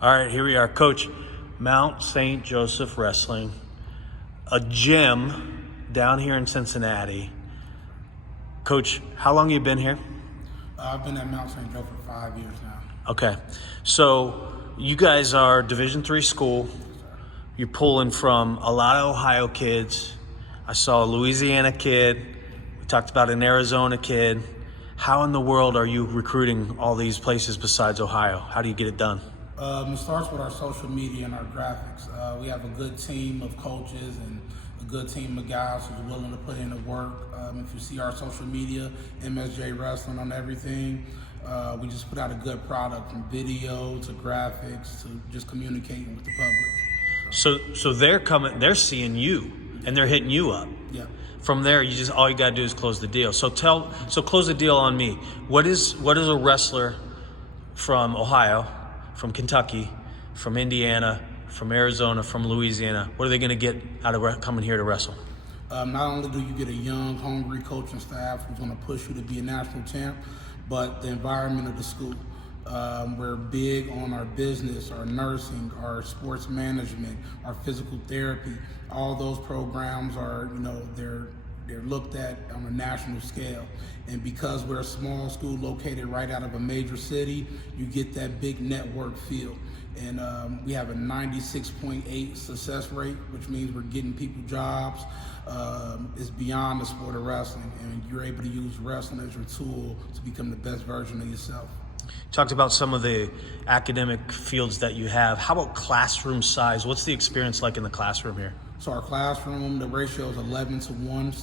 All right, here we are, Coach. Mount St. Joseph Wrestling, a gym down here in Cincinnati. Coach, how long you been here? I've been at Mount St. Joseph for 5 years now. Okay, so you guys are Division III school. You're pulling from a lot of Ohio kids. I saw a Louisiana kid. We talked about an Arizona kid. How in the world are you recruiting all these places besides Ohio? How do you get it done? It starts with our social media and our graphics. We have a good team of coaches and a good team of guys who's willing to put in the work. If you see our social media, MSJ Wrestling on everything, we just put out a good product from video to graphics to just communicating with the public. So they're coming, they're seeing you and they're hitting you up. Yeah. From there, all you gotta do is close the deal. So close the deal on me. What is a wrestler from Ohio, from Kentucky, from Indiana, from Arizona, from Louisiana? What are they gonna get out of coming here to wrestle? Not only do you get a young, hungry coaching staff who's gonna push you to be a national champ, but the environment of the school. We're big on our business, our nursing, our sports management, our physical therapy. All those programs are, they're looked at on a national scale. And because we're a small school located right out of a major city, you get that big network feel. And we have a 96.8 success rate, which means we're getting people jobs. It's beyond the sport of wrestling, and you're able to use wrestling as your tool to become the best version of yourself. Talked about some of the academic fields that you have. How about classroom size? What's the experience like in the classroom here? So our classroom, the ratio is 11-to-1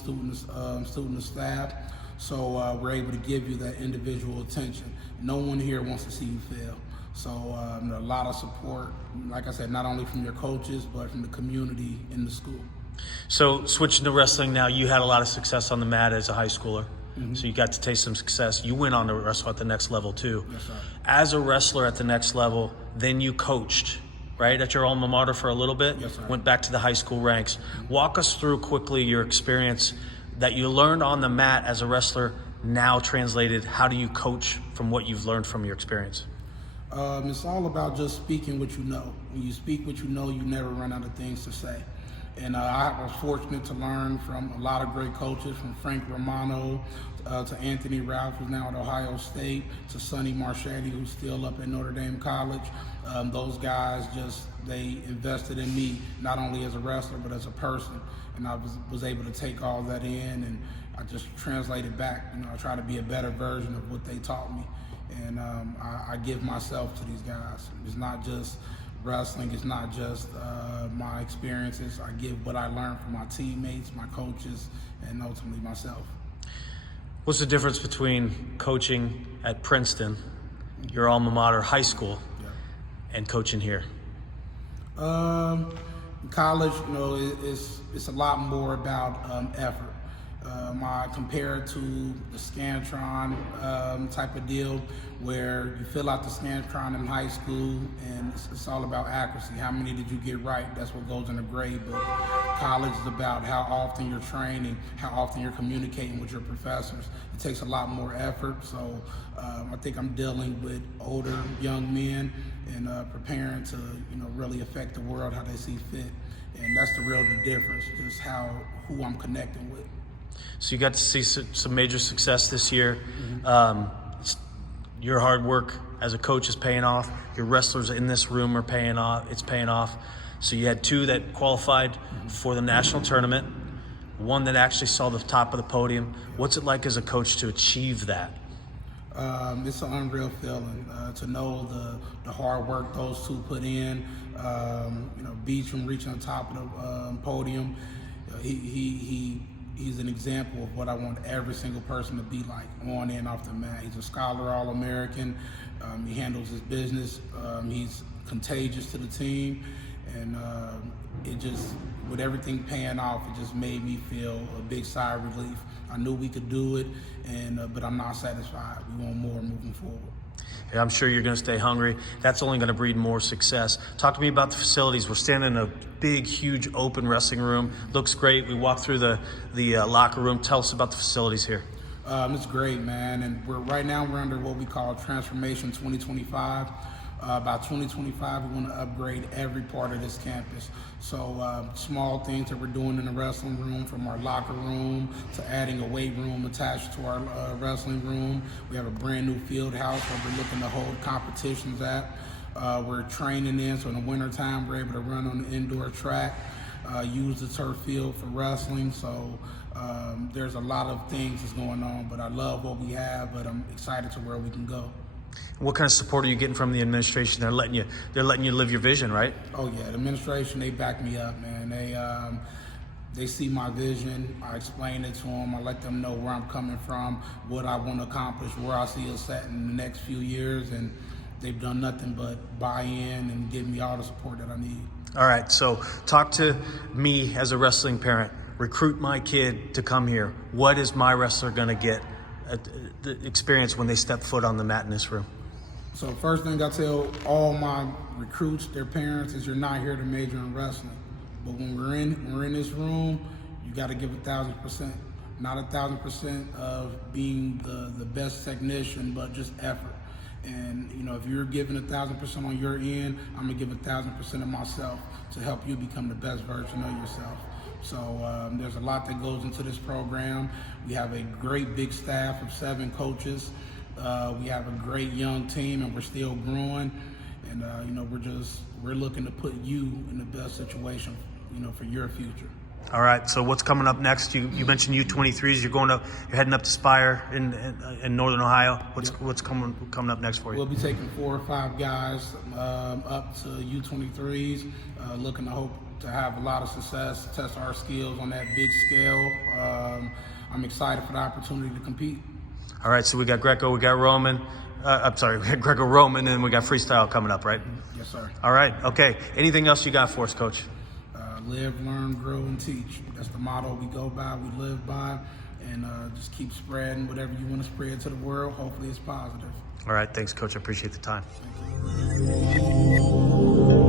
student to staff. So we're able to give you that individual attention. No one here wants to see you fail. So a lot of support, like I said, not only from your coaches, but from the community in the school. So switching to wrestling now, you had a lot of success on the mat as a high schooler. Mm-hmm. So you got to taste some success. You went on to wrestle at the next level too. Yes, sir. As a wrestler at the next level, then you coached, right, at your alma mater for a little bit? Yes, sir. Went back to the high school ranks. Walk us through quickly your experience that you learned on the mat as a wrestler, now translated. How do you coach from what you've learned from your experience? It's all about just speaking what you know. When you speak what you know, you never run out of things to say. And I was fortunate to learn from a lot of great coaches, from Frank Romano to Anthony Ralph, who's now at Ohio State, to Sonny Marchetti, who's still up at Notre Dame College. Those guys they invested in me, not only as a wrestler, but as a person. And I was able to take all that in, and I just translated back. I try to be a better version of what they taught me. And I give myself to these guys. It's not just wrestling, it's not just my experiences. I give what I learned from my teammates, my coaches, and ultimately myself. What's the difference between coaching at Princeton, your alma mater, high school, and coaching here? College, it's a lot more about effort. I compare it to the Scantron type of deal, where you fill out the Scantron in high school and it's all about accuracy. How many did you get right? That's what goes in the grade book. College is about how often you're training, how often you're communicating with your professors. It takes a lot more effort. So I think I'm dealing with older young men and preparing to really affect the world how they see fit. And that's the real difference, just who I'm connecting with. So you got to see some major success this year. Mm-hmm. Your hard work as a coach is paying off. Your wrestlers in this room are paying off. It's paying off. So you had two that qualified for the national tournament, one that actually saw the top of the podium. What's it like as a coach to achieve that? It's an unreal feeling to know the hard work those two put in. Beacham reaching the top of the podium. He's an example of what I want every single person to be like, on and off the mat. He's a scholar All-American. He handles his business. He's contagious to the team. And with everything paying off, it just made me feel a big sigh of relief. I knew we could do it, but I'm not satisfied. We want more moving forward. Yeah, I'm sure you're going to stay hungry. That's only going to breed more success. Talk to me about the facilities. We're standing in a big, huge, open wrestling room. Looks great. We walked through the locker room. Tell us about the facilities here. It's great, man. And right now we're under what we call Transformation 2025. By 2025, we want to upgrade every part of this campus. So small things that we're doing in the wrestling room, from our locker room to adding a weight room attached to our wrestling room. We have a brand new field house where we're looking to hold competitions at. We're training in, so in the wintertime, we're able to run on the indoor track, use the turf field for wrestling. So there's a lot of things that's going on, but I love what we have, but I'm excited to where we can go. What kind of support are you getting from the administration? They're letting you live your vision, right? Oh yeah, the administration, they back me up, man. They see my vision. I explain it to them. I let them know where I'm coming from, what I want to accomplish, where I see us at in the next few years, and they've done nothing but buy in and give me all the support that I need. All right, so talk to me as a wrestling parent. Recruit my kid to come here. What is my wrestler going to get the experience when they step foot on the mat in this room? So first thing I tell all my recruits, their parents, is you're not here to major in wrestling. But when we're in this room, you got to give 1,000%. Not 1,000% of being the best technician, but just effort. And you know, if you're giving 1,000% on your end, I'm gonna give 1,000% of myself to help you become the best version of yourself. So there's a lot that goes into this program. We have a great big staff of 7 coaches. We have a great young team, and we're still growing. And you know, we're looking to put you in the best situation, you know, for your future. All right. So what's coming up next? You mentioned U23s. You're heading up to Spire in Northern Ohio. What's coming up next for you? We'll be taking 4 or 5 guys up to U23s, looking to hope to have a lot of success, test our skills on that big scale. I'm excited for the opportunity to compete. All right, so we got Greco, we got Roman. We got Greco-Roman, and we got freestyle coming up, right? Yes, sir. All right, okay. Anything else you got for us, Coach? Live, learn, grow, and teach. That's the motto we go by, we live by, and just keep spreading whatever you want to spread to the world. Hopefully it's positive. All right, thanks, Coach. I appreciate the time. Thank you.